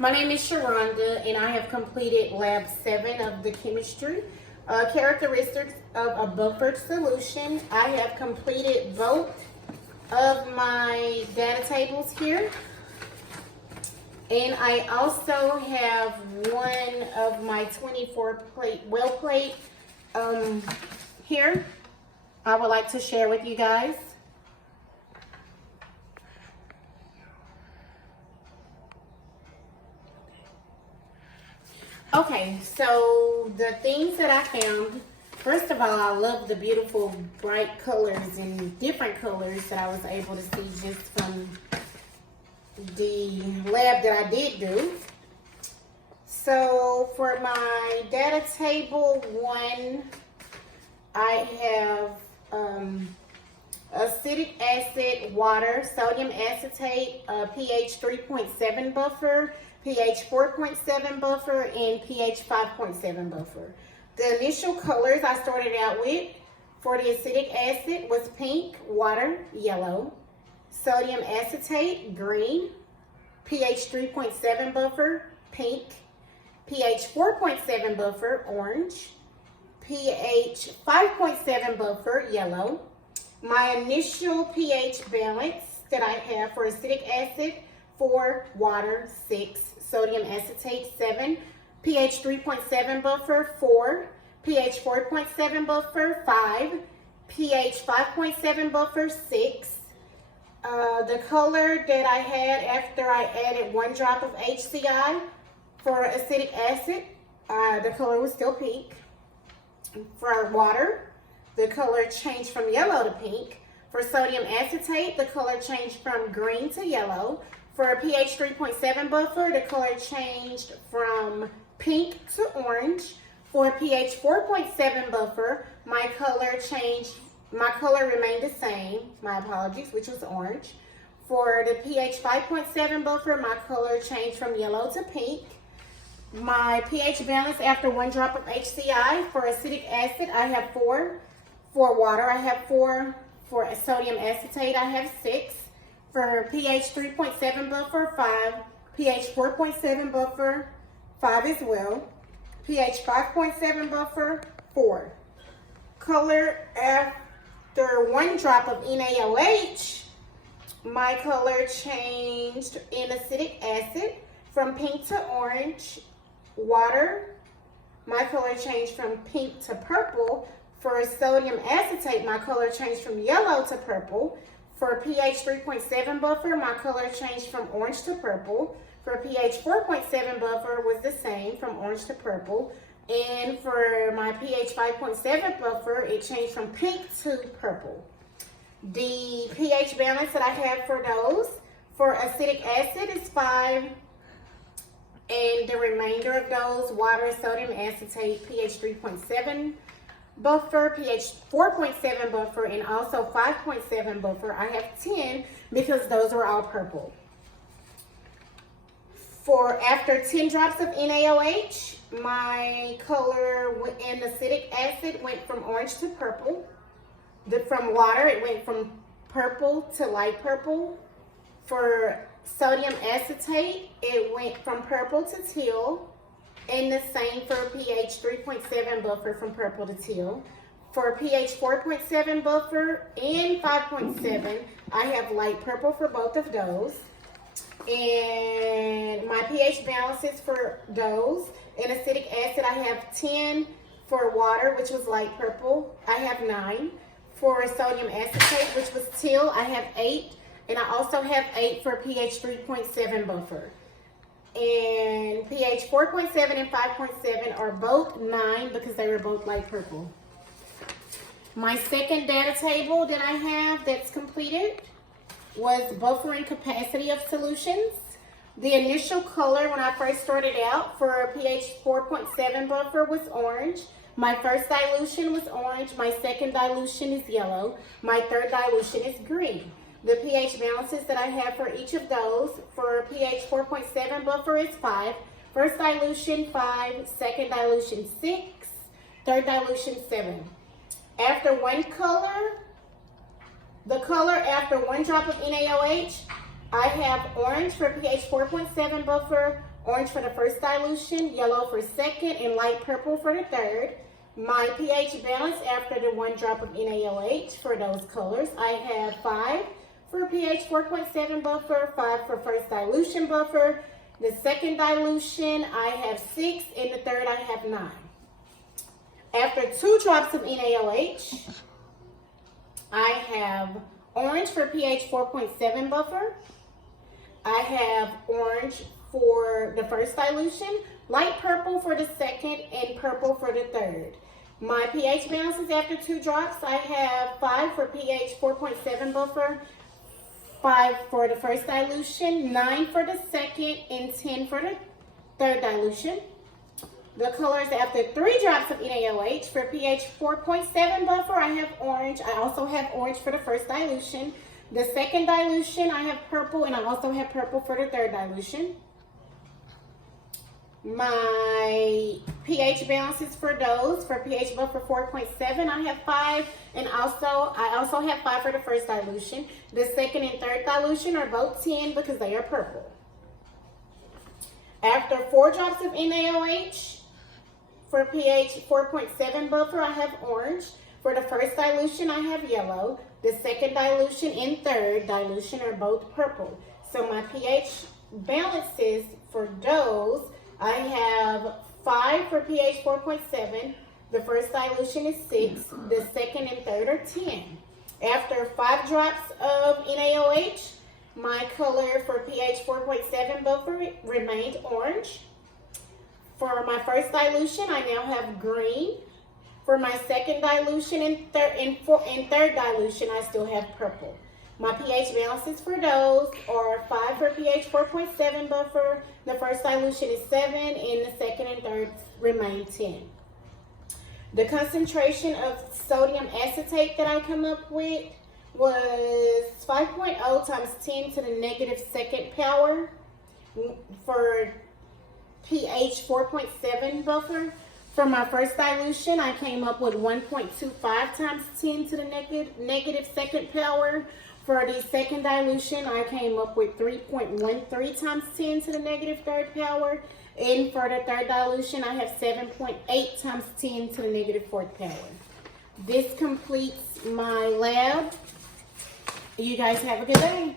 My name is Sharonda, and I have completed Lab 7 of the chemistry. Characteristics of a buffered solution. I have completed both of my data tables here. And I also have one of my 24 plate well plate here. I would like to share with you guys. Okay, so the things that I found, first of all, I love the beautiful bright colors and different colors that I was able to see just from the lab that I did do. So for my data table 1, I have acetic acid, water, sodium acetate, pH 3.7 buffer, pH 4.7 buffer, and pH 5.7 buffer. The initial colors I started out with for the acetic acid was pink, water, yellow, sodium acetate, green, pH 3.7 buffer, pink, pH 4.7 buffer, orange, pH 5.7 buffer, yellow. My initial pH balance that I have for acetic acid, 4, water, 6, sodium acetate, 7, pH 3.7 buffer, 4, pH 4.7 buffer, 5, pH 5.7 buffer, 6. The color that I had after I added 1 drop of HCI for acetic acid, the color was still pink. For water, the color changed from yellow to pink. For sodium acetate, the color changed from green to yellow. For a pH 3.7 buffer, the color changed from pink to orange. For a pH 4.7 buffer, my color remained the same, my apologies, which was orange. For the pH 5.7 buffer, my color changed from yellow to pink. My pH balance after 1 drop of HCI, for acetic acid, I have 4. For water, I have 4. For sodium acetate, I have 6. For pH 3.7 buffer, 5. pH 4.7 buffer, 5 as well. pH 5.7 buffer, 4. Color after 1 drop of NaOH, my color changed in acetic acid from pink to orange. Water, my color changed from pink to purple. For sodium acetate, my color changed from yellow to purple. For pH 3.7 buffer, my color changed from orange to purple. For pH 4.7 buffer was the same, from orange to purple. And for my pH 5.7 buffer, it changed from pink to purple. The pH balance that I have for those, for acetic acid is 5. And the remainder of those, water, sodium acetate, pH 3.7 buffer, pH 4.7 buffer, and also 5.7 buffer, I have 10 because those are all purple. For after 10 drops of NaOH, my color in acetic acid went from orange to purple. From water, it went from purple to light purple. For sodium acetate, it went from purple to teal. And the same for pH 3.7 buffer, from purple to teal. For pH 4.7 buffer and 5.7, I have light purple for both of those. And my pH balances for those, in acetic acid, I have 10. For water, which was light purple, I have 9. For sodium acetate, which was teal, I have 8. And I also have 8 for pH 3.7 buffer. And pH 4.7 and 5.7 are both 9 because they were both light purple. My second data table that I have that's completed was buffering capacity of solutions. The initial color when I first started out for a pH 4.7 buffer was orange. My first dilution was orange. My second dilution is yellow. My third dilution is green. The pH balances that I have for each of those, for pH 4.7 buffer is 5. First dilution, 5. Second dilution, 6. Third dilution, 7. After one color, the color after 1 drop of NaOH, I have orange for pH 4.7 buffer, orange for the first dilution, yellow for second, and light purple for the third. My pH balance after the 1 drop of NaOH for those colors, I have 5 for pH 4.7 buffer, 5 for first dilution buffer. The second dilution, I have 6, and the third, I have 9. After 2 drops of NaOH, I have orange for pH 4.7 buffer. I have orange for the first dilution, light purple for the second, and purple for the third. My pH balances after 2 drops, I have 5 for pH 4.7 buffer, 5 for the first dilution, 9 for the second, and 10 for the third dilution. The colors after 3 drops of NaOH for pH 4.7 buffer, I have orange. I also have orange for the first dilution. The second dilution, I have purple, and I also have purple for the third dilution. My pH balances for those, for pH buffer 4.7, I have 5, and I also have 5 for the first dilution. The second and third dilution are both 10 because they are purple. After 4 drops of NaOH, for pH 4.7 buffer, I have orange. For the first dilution, I have yellow. The second dilution and third dilution are both purple. So my pH balances for those, I have 5 for pH 4.7. The first dilution is 6. The second and third are 10. After 5 drops of NaOH, my color for pH 4.7 buffer remained orange. For my first dilution, I now have green. For my second dilution and third dilution, I still have purple. My pH balances for those are 5 for pH 4.7 buffer. The first dilution is 7, and the second and third remain 10. The concentration of sodium acetate that I come up with was 5.0 times 10 to the negative second power for pH 4.7 buffer. For my first dilution, I came up with 1.25 times 10 to the negative second power. For the second dilution, I came up with 3.13 times 10 to the negative third power. And for the third dilution, I have 7.8 times 10 to the negative fourth power. This completes my lab. You guys have a good day.